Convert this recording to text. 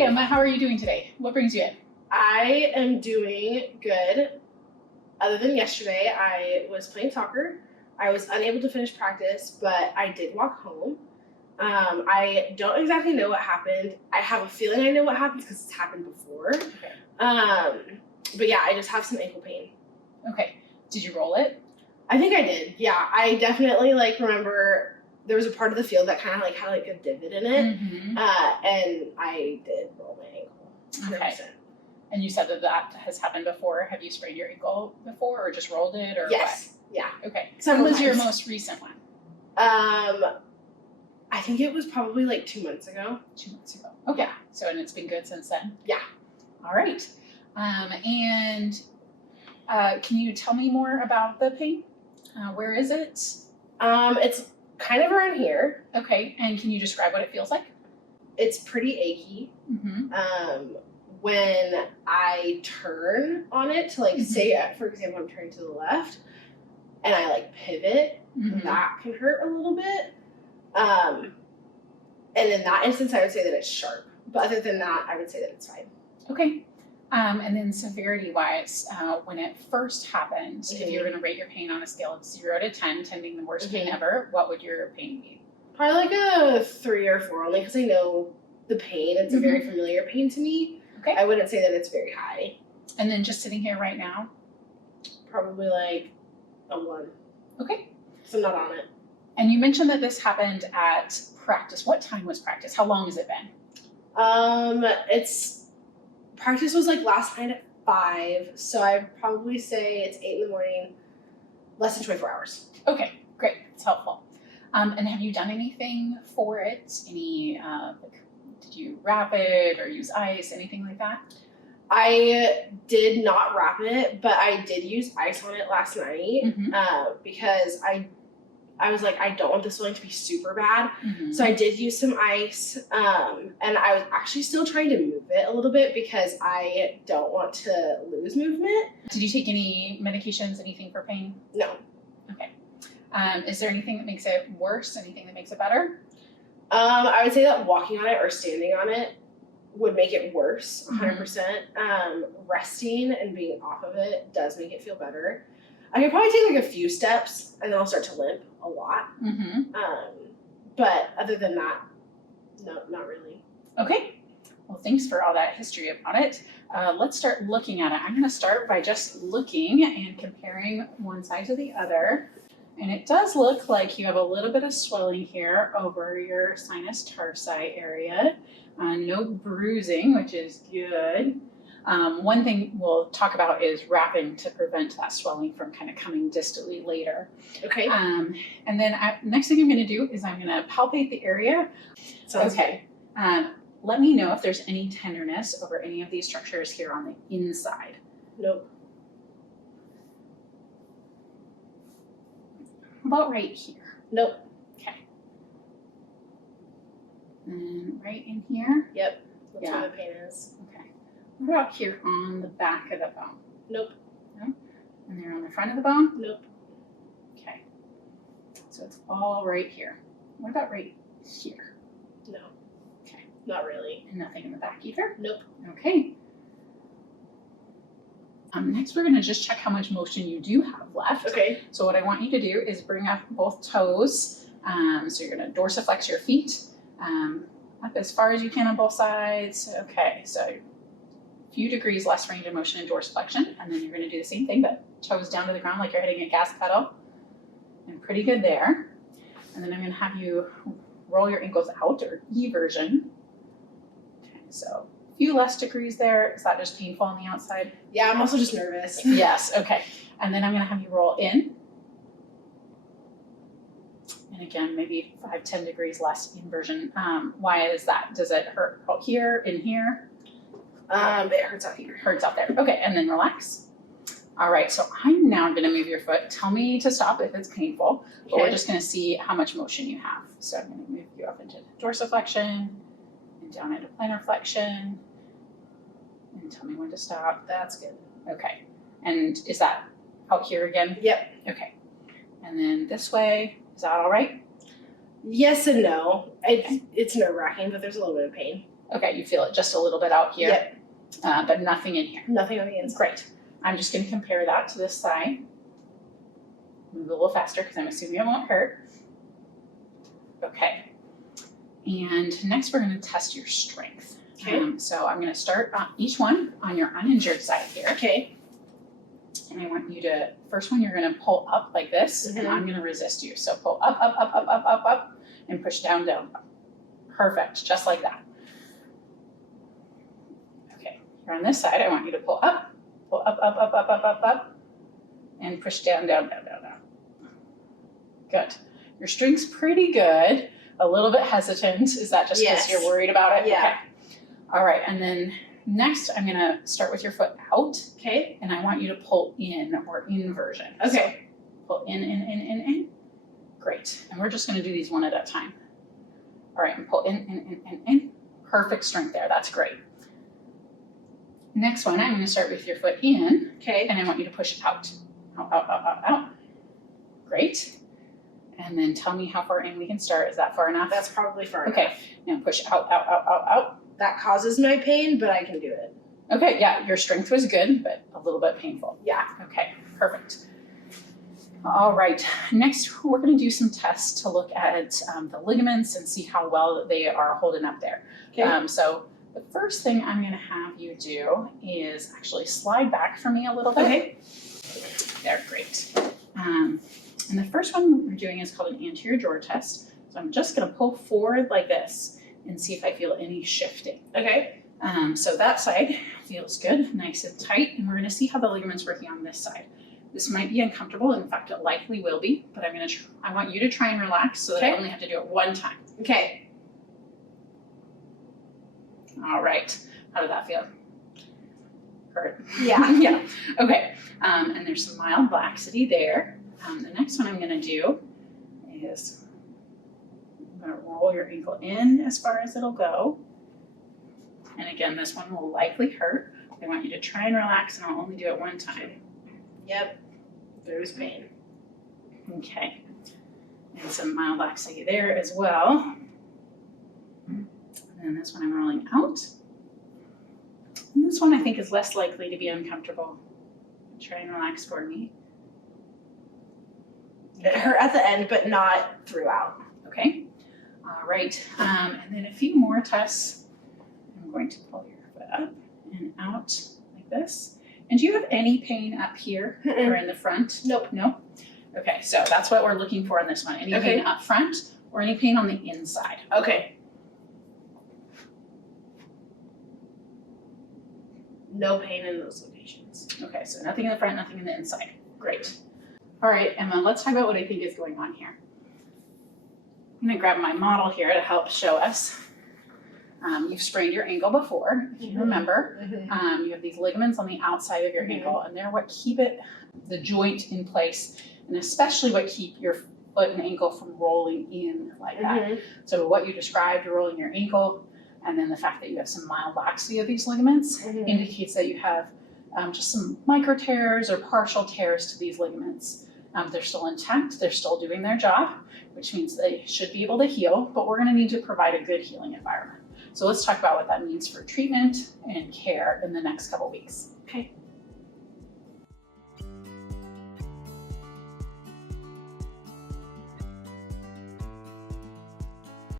Hey Emma, how are you doing today? What brings you in? I am doing good. Other than yesterday, I was playing soccer. I was unable to finish practice, but I did walk home. I don't exactly know what happened. I have a feeling I know what happened because it's happened before. Okay. But yeah, I just have some ankle pain. Okay. Did you roll it? I think I did. Yeah, I definitely remember there was a part of the field that kind of had a divot in it, Mm-hmm. and I did roll my ankle. 100%. Okay. And you said that has happened before. Have you sprained your ankle before, or just rolled it, or Yes. what? Yeah. Okay. Several When was your times. most recent one? I think it was probably 2 months ago. 2 months ago. Okay. So, and it's been good since then? Yeah. All right. And can you tell me more about the pain? Where is it? It's kind of around here. Okay. And can you describe what it feels like? It's pretty achy. Mm-hmm. When I turn on it to say, for example, I'm turning to the left and I pivot, that can hurt a little bit. And in that instance, I would say that it's sharp. But other than that, I would say that it's fine. Okay. And then severity-wise, when it first happened, if you were going to rate your pain on a scale of 0 to 10, 10 being the worst pain ever, what would your pain be? Probably a 3 or 4, only because I know the pain. It's a very familiar pain to me. Okay. I wouldn't say that it's very high. And then just sitting here right now? Probably a 1. Okay. So I'm not on it. And you mentioned that this happened at practice. What time was practice? How long has it been? Practice was last night at 5, so I'd probably say it's 8 in the morning, less than 24 hours. Okay, great. It's helpful. And have you done anything for it? Did you wrap it or use ice, anything like that? I did not wrap it, but I did use ice on it last night because I was I don't want the swelling to be super bad. So I did use some ice, and I was actually still trying to move it a little bit because I don't want to lose movement. Did you take any medications, anything for pain? No. Okay. Is there anything that makes it worse? Anything that makes it better? I would say that walking on it or standing on it would make it worse, 100%. Resting and being off of it does make it feel better. I could probably take a few steps and then I'll start to limp a lot. But other than that, no, not really. Okay. Well, thanks for all that history about it. Let's start looking at it. I'm going to start by just looking and comparing one side to the other. And it does look like you have a little bit of swelling here over your sinus tarsi area. No bruising, which is good. One thing we'll talk about is wrapping to prevent that swelling from kind of coming distally later. Okay. And then next thing I'm going to do is I'm going to palpate the area. Sounds okay. Let me know if there's any tenderness over any of these structures here on the inside. Nope. How about right here? Nope. Okay. And right in here? Yep. That's where the pain is. Okay. What about here on the back of the bone? Nope. No? And there on the front of the bone? Nope. Okay. So it's all right here. What about right here? No. Okay. Not really. And nothing in the back either? Nope. Okay. Next, we're going to just check how much motion you do have left. Okay. So what I want you to do is bring up both toes. So you're going to dorsiflex your feet up as far as you can on both sides. Okay, so a few degrees less range of motion in dorsiflexion. And then you're going to do the same thing, but toes down to the ground like you're hitting a gas pedal. And pretty good there. And then I'm going to have you roll your ankles out, or eversion. Okay, so few less degrees there. Is that just painful on the outside? Yeah, I'm also just nervous. Yes, okay. And then I'm going to have you roll in. And again, maybe 5-10 degrees less inversion. Why is that? Does it hurt out here, in here? It hurts out here. Hurts out there. Okay, and then relax. All right, so I'm now going to move your foot. Tell me to stop if it's painful. But we're just going to see how much motion you have. So I'm going to move you up into dorsiflexion and down into plantar flexion. And tell me when to stop. That's good. Okay. And is that out here again? Yep. Okay. And then this way. Is that all right? Yes and no. It's nerve-wracking, but there's a little bit of pain. Okay, you feel it just a little bit out here, Yep. But nothing in here. Nothing on the inside. Great. I'm just going to compare that to this side. Move a little faster because I'm assuming it won't hurt. Okay. And next we're going to test your strength. Okay. So I'm going to start on each one on your uninjured side here. Okay. And I want you to, first one you're going to pull up like this, and I'm going to resist you. So pull up, up, up, up, up, up, up, and push down, down. Perfect, just like that. Okay, here on this side, I want you to pull up, up, up, up, up, up, up, up, and push down, down, down, down, down. Good. Your strength's pretty good. A little bit hesitant. Is that just because you're worried about it? Yeah. Okay. All right, and then next, I'm gonna start with your foot out. Okay. And I want you to pull in or inversion. Okay. So pull in. Great. And we're just gonna do these one at a time. All right, and pull in. Perfect strength there. That's great. Next one, I'm gonna start with your foot in. Okay. And I want you to push out. Out, out, out, out, out. Great. And then tell me how far in we can start. Is that far enough? That's probably far enough. Okay. Now push out, out, out, out, out. That causes my pain, but I can do it. Okay, yeah, your strength was good, but a little bit painful. Yeah. Okay, perfect. All right, next we're going to do some tests to look at the ligaments and see how well they are holding up there. Okay. So the first thing I'm going to have you do is actually slide back for me a little bit. Okay. There, great. And the first one we're doing is called an anterior drawer test. So I'm just going to pull forward like this and see if I feel any shifting. Okay. So that side feels good, nice and tight, and we're going to see how the ligament's working on this side. This might be uncomfortable. In fact, it likely will be, but I want you to try and relax so that I only have to do it one time. Okay. All right. How did that feel? Hurt? Yeah. Yeah. Okay. And there's some mild laxity there. The next one I'm going to do is I'm going to roll your ankle in as far as it'll go. And again, this one will likely hurt. I want you to try and relax, and I'll only do it one time. Yep. There's pain. Okay. And some mild laxity there as well. And then this one I'm rolling out. And this one I think is less likely to be uncomfortable. Try and relax for me. It hurt at the end, but not throughout. Okay. All right. And then a few more tests. I'm going to pull your foot up and out like this. And do you have any pain up here or in the front? Nope. No? Okay, so that's what we're looking for on this one. Any pain up front or any pain on the inside? Okay. No pain in those locations. Okay, so nothing in the front, nothing in the inside. Great. All right, Emma, let's talk about what I think is going on here. I'm going to grab my model here to help show us. You've sprained your ankle before, if you remember. You have these ligaments on the outside of your ankle, and they're what keep the joint in place, and especially what keep your foot and ankle from rolling in like that. So what you described, you're rolling your ankle, and then the fact that you have some mild laxity of these ligaments indicates that you have just some micro tears or partial tears to these ligaments. They're still intact, they're still doing their job, which means they should be able to heal, but we're going to need to provide a good healing environment. So let's talk about what that means for treatment and care in the next couple weeks. Okay.